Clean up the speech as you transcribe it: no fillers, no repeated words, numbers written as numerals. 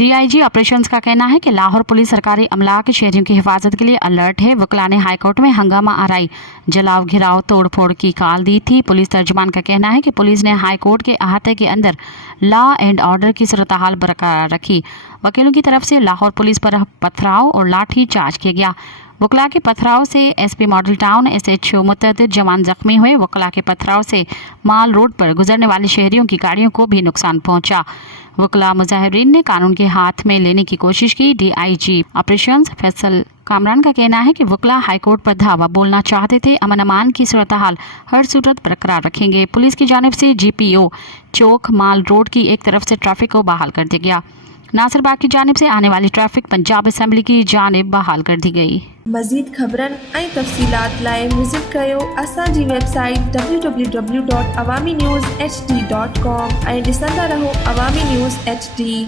DIG operations का कहना है कि लाहौर पुलिस सरकारी अमला के शहरियों की हिफाजत के लिए अलर्ट है। वकला ने हाईकोर्ट में हंगामा आराई, जलाव, घिराव, तोड़फोड़ की कॉल दी थी। पुलिस तर्जुमान का कहना है कि पुलिस ने हाईकोर्ट के अहाते के अंदर लॉ एंड ऑर्डर की सूरत हाल बरकरार रखी। वकीलों की तरफ से लाहौर पुलिस पर पथराव और लाठी चार्ज किया गया। वकला के पथराव से एसपी मॉडल टाउन SHO मुतअद्दिद जवान जख्मी हुए। वकला के पथराव से माल रोड पर गुजरने वाले शहरियों की गाड़ियों को भी नुकसान पहुंचा। वकला मुजाहिरीन ने कानून के हाथ में लेने की कोशिश की। डीआईजी ऑपरेशंस फैसल कामरान का कहना है कि वकला हाईकोर्ट पर धावा बोलना चाहते थे। अमन अमान की सूरत हाल हर सूरत बरकरार रखेंगे। पुलिस की जानिब से GPO चौक माल रोड की एक तरफ से ट्रैफिक को बहाल कर दिया गया। नासिर बाग की जानिब से आने वाली ट्रैफिक पंजाब असेंबली की जानिब बहाल कर दी गई। मज़ीद ख़बरन ऐं तफ़सीलात लाइ विज़िट कयो असांजी वेबसाइट www.awamiNewsHD.com ऐं ॾिसंदा रहो अवामी न्यूज़ HD।